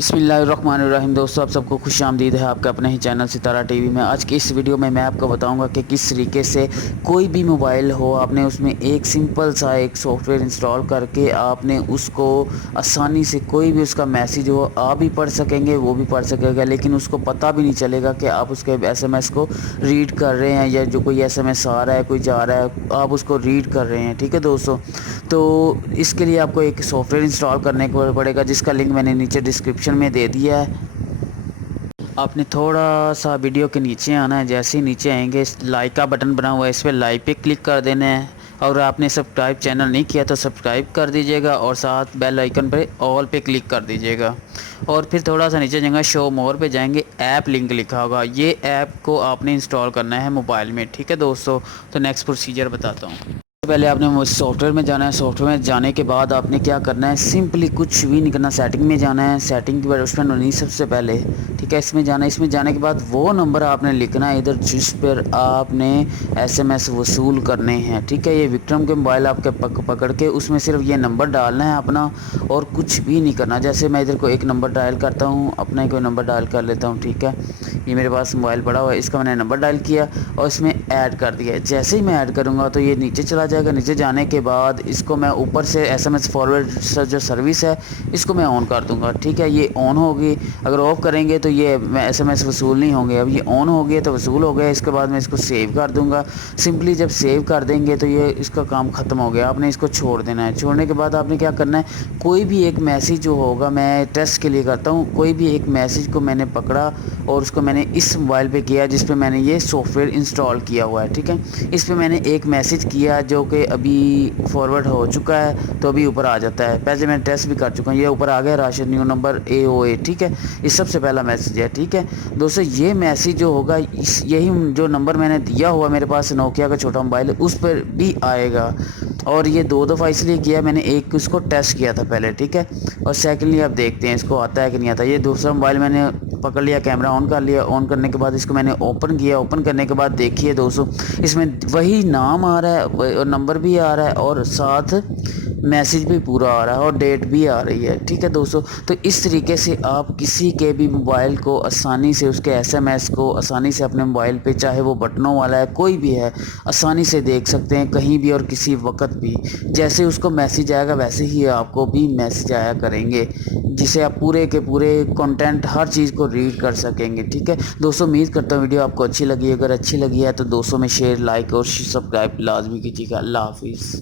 बिस्मिल्लाहिर्रहमानिर्रहीम। दोस्तों, आप सबको खुश आमदीद है आपके अपने ही चैनल सितारा टीवी में। आज की इस वीडियो में मैं आपको बताऊंगा कि किस तरीके से कोई भी मोबाइल हो, आपने उसमें एक सिंपल सा एक सॉफ्टवेयर इंस्टॉल करके आपने उसको आसानी से कोई भी उसका मैसेज हो आप भी पढ़ सकेंगे, वो भी पढ़ सकेगा, लेकिन उसको पता भी नहीं चलेगा कि आप उसके SMS को रीड कर रहे हैं या जो कोई SMS आ रहा है, कोई जा रहा है, आप उसको रीड कर रहे हैं। ठीक है दोस्तों, तो इसके लिए आपको एक सॉफ्टवेयर इंस्टॉल करने को पड़ेगा, जिसका लिंक मैंने नीचे डिस्क्रिप्शन में दे दिया है। आपने थोड़ा सा वीडियो के नीचे आना है। जैसे ही नीचे आएंगे, लाइक का बटन बना हुआ है, इस पर लाइक पे क्लिक कर देना है। और आपने सब्सक्राइब चैनल नहीं किया तो सब्सक्राइब कर दीजिएगा और साथ बेल आइकन पे ऑल पे क्लिक कर दीजिएगा। और फिर थोड़ा सा नीचे जाएंगे, शो मोर पे जाएंगे, ऐप लिंक लिखा होगा, ये ऐप को आपने इंस्टॉल करना है मोबाइल में। ठीक है दोस्तों, तो नेक्स्ट प्रोसीजर बताता हूँ। पहले आपने सॉफ्टवेयर में जाना है। सॉफ्टवेयर में जाने के बाद आपने क्या करना है, सिंपली कुछ भी नहीं करना, सेटिंग में जाना है। सेटिंग के बाद उसमें नहीं, सबसे पहले ठीक है इसमें जाना है। इसमें जाने के बाद वो नंबर आपने लिखना है इधर जिस पर आपने SMS वसूल करने हैं। ठीक है, ये विक्रम के मोबाइल आपके पकड़ के उसमें सिर्फ ये नंबर डालना है अपना, और कुछ भी नहीं करना। जैसे मैं इधर को एक नंबर डायल करता हूँ, अपना कोई नंबर डायल कर लेता हूँ। ठीक है, ये मेरे पास मोबाइल पड़ा हुआ है, इसका मैंने नंबर डायल किया और इसमें ऐड कर दिया। जैसे ही मैं ऐड करूँगा तो ये नीचे चला जाएगा। नीचे जाने के बाद इसको मैं ऊपर से SMS फॉरवर्ड जो सर्विस है इसको मैं ऑन कर दूंगा। ठीक है, ये ऑन होगी। अगर ऑफ करेंगे तो ये SMS वसूल नहीं होंगे। अब ये ऑन हो गया तो वसूल हो गया। इसके बाद मैं इसको सेव कर दूंगा। सिंपली जब सेव कर देंगे तो ये इसका काम ख़त्म हो गया। आपने इसको छोड़ देना है। छोड़ने के बाद आपने क्या करना है, कोई भी एक मैसेज जो होगा, मैं टेस्ट के लिए करता हूँ, कोई भी एक मैसेज को मैंने पकड़ा और उसको मैंने इस मोबाइल पे किया जिस पे मैंने ये सॉफ्टवेयर इंस्टॉल किया हुआ है। ठीक है, इस पे मैंने एक मैसेज किया जो कि अभी फॉरवर्ड हो चुका है, तो अभी ऊपर आ जाता है। पहले मैंने टेस्ट भी कर चुका हूँ, ये ऊपर आ गया, राशिद न्यू नंबर AOA। ठीक है, ये सबसे पहला मैसेज है। ठीक है दोस्तों, ये मैसेज जो होगा यही जो नंबर मैंने दिया हुआ मेरे पास नोकिया का छोटा मोबाइल है उस पर भी आएगा। और ये 2 दफ़ा इसलिए किया, मैंने एक उसको टेस्ट किया था पहले। ठीक है, और सेकेंडली आप देखते हैं इसको आता है कि नहीं आता। ये दूसरा मोबाइल मैंने पकड़ लिया, कैमरा ऑन कर लिया। ऑन करने के बाद इसको मैंने ओपन किया। ओपन करने के बाद देखिए दोस्तों, इसमें वही नाम आ रहा है और नंबर भी आ रहा है और साथ मैसेज भी पूरा आ रहा है और डेट भी आ रही है। ठीक है दोस्तों, तो इस तरीके से आप किसी के भी मोबाइल को आसानी से, उसके SMS को आसानी से अपने मोबाइल पे, चाहे वो बटनों वाला है कोई भी है, आसानी से देख सकते हैं कहीं भी और किसी वक्त भी। जैसे उसको मैसेज आएगा वैसे ही आपको भी मैसेज आया करेंगे, जिसे आप पूरे के पूरे कंटेंट हर चीज़ को रीड कर सकेंगे। ठीक है दोस्तों, उम्मीद करता हूँ वीडियो आपको अच्छी लगी। अगर अच्छी लगी है तो दोस्तों में शेयर, लाइक और सब्सक्राइब लाजमी कीजिएगा। अल्लाह हाफिज़।